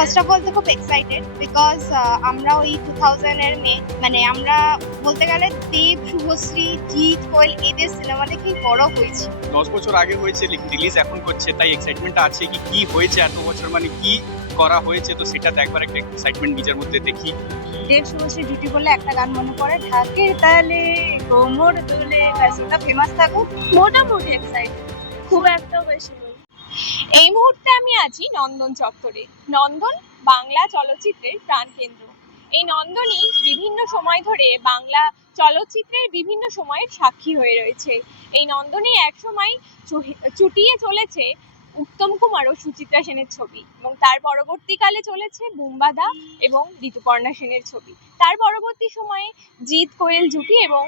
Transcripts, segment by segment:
First of all তো খুব excited because আমরা ওই টু থাউজেন্ডের মে মানে আমরা বলতে গেলে দেব শুভশ্রী জিৎ কোয়েল এদের সিনেমা দেখেই বড় হয়েছি। দশ বছর আগে হয়েছে রিলিজ এখন করছে তাই এক্সাইটমেন্টটা আছে কি কি হয়েছে এত বছর মানে কি করা হয়েছে তো সেটা দেখবার একটা এক্সাইটমেন্ট নিজের মধ্যে দেখি। দেব শুভশ্রী জুটি বললে একটা গান মনে পড়ে ঢাকের তালে কোমর দোলে ফেমাস থাকুক। মোটামুটি এক্সাইটেড খুব একটা বেশি নই এই মুহূর্তে আমি আছি নন্দন চত্বরে। নন্দন বাংলা চলচ্চিত্রের প্রাণকেন্দ্র। এই নন্দনই বিভিন্ন সময় ধরে বাংলা চলচ্চিত্রের বিভিন্ন সময়ের সাক্ষী হয়ে রয়েছে। এই নন্দনে এক সময় চুটিয়ে চলেছে উত্তম কুমার ও সুচিত্রা সেনের ছবি এবং তার পরবর্তীকালে চলেছে বুম্বাদা এবং ঋতুপর্ণা সেনের ছবি। তার পরবর্তী সময়ে জিৎ কোয়েল জুটি এবং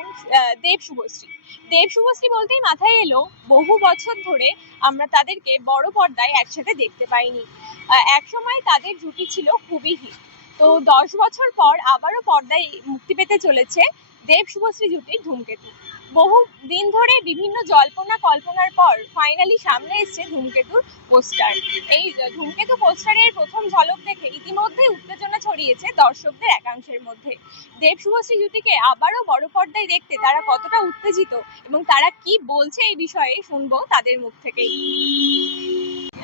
দেব শুভশ্রী। দেব শুভশ্রী বলতেই মাথায় এলো বহু বছর ধরে আমরা তাদেরকে বড় পর্দায় একসাথে দেখতে পাইনি। আহ, একসময় তাদের জুটি ছিল খুবই হিট। তো দশ বছর পর আবারও পর্দায় মুক্তি পেতে চলেছে দেব শুভশ্রী জুটির ধূমকেতু। বহু দিন ধরে বিভিন্ন জল্পনা কল্পনার ফাইনালি সামনে এসছে ধূমকেতুর পোস্টার এই ধূমকেতু পোস্টারের প্রথম ঝলক দেখে ইতিমধ্যেই উত্তেজনা ছড়িয়েছে দর্শকদের একাংশের মধ্যে। দেব শুভশ্রী জুটিকে আবারও বড় পর্দায় দেখতে তারা কতটা উত্তেজিত এবং তারা কি বলছে এই বিষয়ে শুনব তাদের মুখ থেকেই।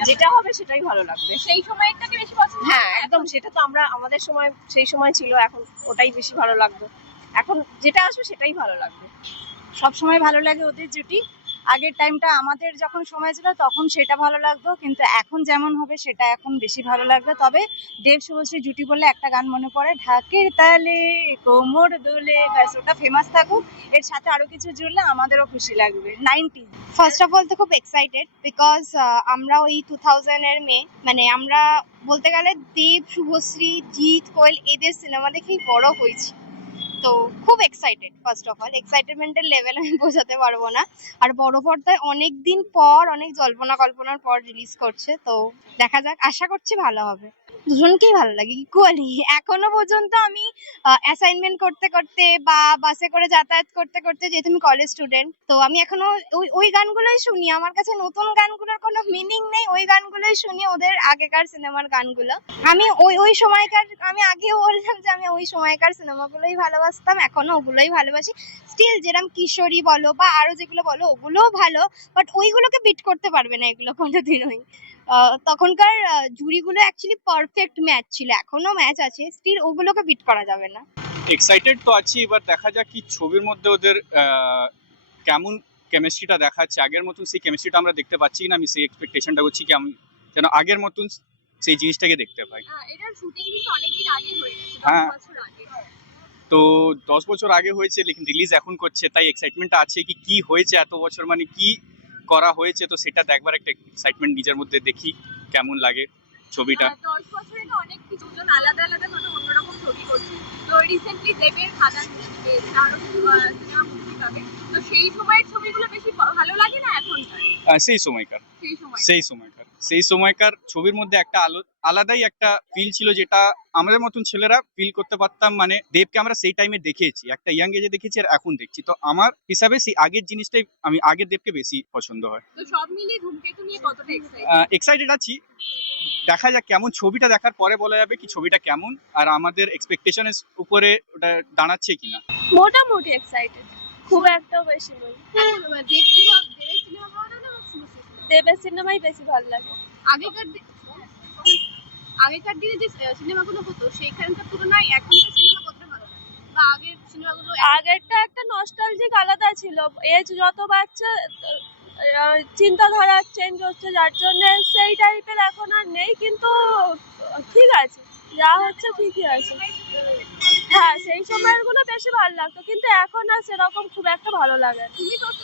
যেটা হবে সেটাই ভালো লাগবে। সেই সময়টাকে বেশি পছন্দ হ্যাঁ একদম সেটা তো আমরা আমাদের সময় সেই সময় ছিল এখন ওটাই বেশি ভালো লাগতো এখন যেটা আসবে সেটাই ভালো লাগবে। সব সময় ভালো লাগে ওদের জুটি। আগের টাইমটা আমাদের যখন সময় ছিল, তখন সেটা ভালো লাগতো, কিন্তু এখন যেমন হবে, সেটা এখন বেশি ভালো লাগবে। তবে দেব শুভশ্রী জুটি বলে একটা গান মনে পড়ে, ঢাকের তালে কোমর দোলে, ব্যাস, ওটা ফেমাস থাকুক। এর সাথে আরও কিছু জুড়লে আমাদেরও খুশি লাগবে। নাইনটি। ফার্স্ট অফ অল তো খুব এক্সাইটেড বিকজ আমরা ওই টু থাউজেন্ডের মে মানে আমরা বলতে গেলে দেব, শুভশ্রী, জিৎ, কোয়েল, এদের সিনেমা দেখেই বড় হয়েছি। তো খুব এক্সাইটেড ফার্স্ট অফ অল এক্সাইটমেন্টের লেভেল আমি বোঝাতে পারব না। আর বড় পর্দায় অনেক দিন পর, অনেক জল্পনা কল্পনার পর রিলিজ করছে, তো দেখা যাক। আশা করছি ভালো হবে। দুজনকেই ভালো লাগে ইকুয়ালি এখনও পর্যন্ত আমি অ্যাসাইনমেন্ট করতে করতে বা বাসে করে যাতায়াত করতে করতে যেহেতু আমি কলেজ স্টুডেন্ট তো আমি এখনও ওই ওই গানগুলোই শুনি। আমার কাছে নতুন গানগুলোর কোনো মিনিং নেই। ওই গানগুলোই শুনি ওদের আগেকার সিনেমার গানগুলো। আমি ওই ওই সময়কার, আমি আগেও বললাম যে আমি ওই সময়কার সিনেমাগুলোই ভালোবাসতাম এখনও ওগুলোই ভালোবাসি। স্টিল যেরকম কিশোরী বলো বা আরও যেগুলো বলো ওগুলোও ভালো বাট ওইগুলোকে বিট করতে পারবে না এগুলো কোনোদিনই আহ, তখনকার জুড়িগুলো অ্যাকচুয়ালি পারফেক্ট ম্যাচ ছিল এখনও ম্যাচ আছে স্টিল ওগুলোকে বিট করা যাবে না। এক্সাইটেড তো আছি এবার দেখা যাক কি ছবির মধ্যে ওদের কেমন কেমিস্ট্রিটা দেখাচ্ছে। আগের মতন সেই কেমিস্ট্রিটা আমরা দেখতে পাচ্ছি না আমি সেই এক্সপেকটেশনটা করছি কি আমি যেন আগের মতন সেই জিনিসটাকে দেখতে পাই। এটার শুটিং কিন্তু অনেকদিন আগে হয়ে তো দশ বছর আগে হয়েছে লেকিন রিলিজ এখন করছে তাই এক্সাইটমেন্ট আছে কি কি হয়েছে এত বছর মানে কি করা হয়েছে তো সেটা দেখবার একটা এক্সাইটমেন্ট নিজের মধ্যে দেখি কেমন লাগে ছবিটা। দশ বছরে তো অনেক কিছু আলাদা আলাদা অন্যরকম ছবি করছে। তো রিসেন্টলি দেবের খাদান মুক্তি সিনেমা মুক্তি পাবে। তো সেই সময়ের ছবিগুলো বেশি ভালো লাগে না এখনকার? সেই সময়কার। সেই সময়। সেই সময়কার সেই সময়কার ছবির মধ্যে একটা আলো আলাদাই একটা ফিল ছিল যেটা আমাদের মতন ছেলেরা ফিল করতে পারতাম মানে দেবকে আমরা সেই টাইমে দেখেছি। একটা ইয়াং এজে দেখেছি আর এখন দেখছি। তো আমার হিসাবে সেই আগের জিনিসটাই আমি আগের দেবকে বেশি পছন্দ হয়। তো সব মিলিয়ে ধূমকেতু নিয়ে কতটা এক্সাইটেড এক্সাইটেড আছি। দেখা যাক কেমন ছবিটা দেখার পরে বলা যাবে কি ছবিটা কেমন আর আমাদের এক্সপেকটেশনের উপরে ওটা দাঁড়াচ্ছে কিনা। মোটামুটি এক্সাইটেড খুব একটা বেশি নই দেবের সিনেমাই বেশি ভালো লাগে। আগেকার আগেকার দিনে যে সিনেমাগুলো হতো, সেইখানকার তুলনায় এখনকার সিনেমা কতটা ভালো লাগে? বা আগের সিনেমাগুলো আগেরটা একটা নস্টালজিক আলাদা ছিল। এজ যত বাচ্চা চিন্তাধারা চেঞ্জ হচ্ছে, যার জন্য সেই টাইপের এখন আর নেই, কিন্তু ঠিক আছে। যা হচ্ছে ঠিকই আছে। হ্যাঁ সেই সময়গুলো বেশি ভালো লাগতো কিন্তু এখন আর সেরকম খুব একটা ভালো লাগে। তুমি কোন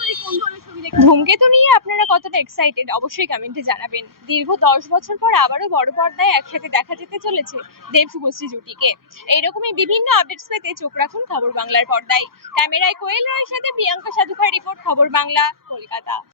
ধরনের ছবি ধূমকেতু নিয়ে আপনারা কতটা এক্সাইটেড অবশ্যই কমেন্টে জানাবেন। দীর্ঘ দশ বছর পর আবারও বড় পর্দায় একসাথে দেখা যেতে চলেছে দেব শুভশ্রী জুটিকে। এইরকমই বিভিন্ন আপডেটস পেতে চোখ রাখুন খবর বাংলার পর্দায়। ক্যামেরায় কোয়েল রায়ের সাথে প্রিয়াঙ্কা সাধুখার রিপোর্ট খবর বাংলা কলকাতা।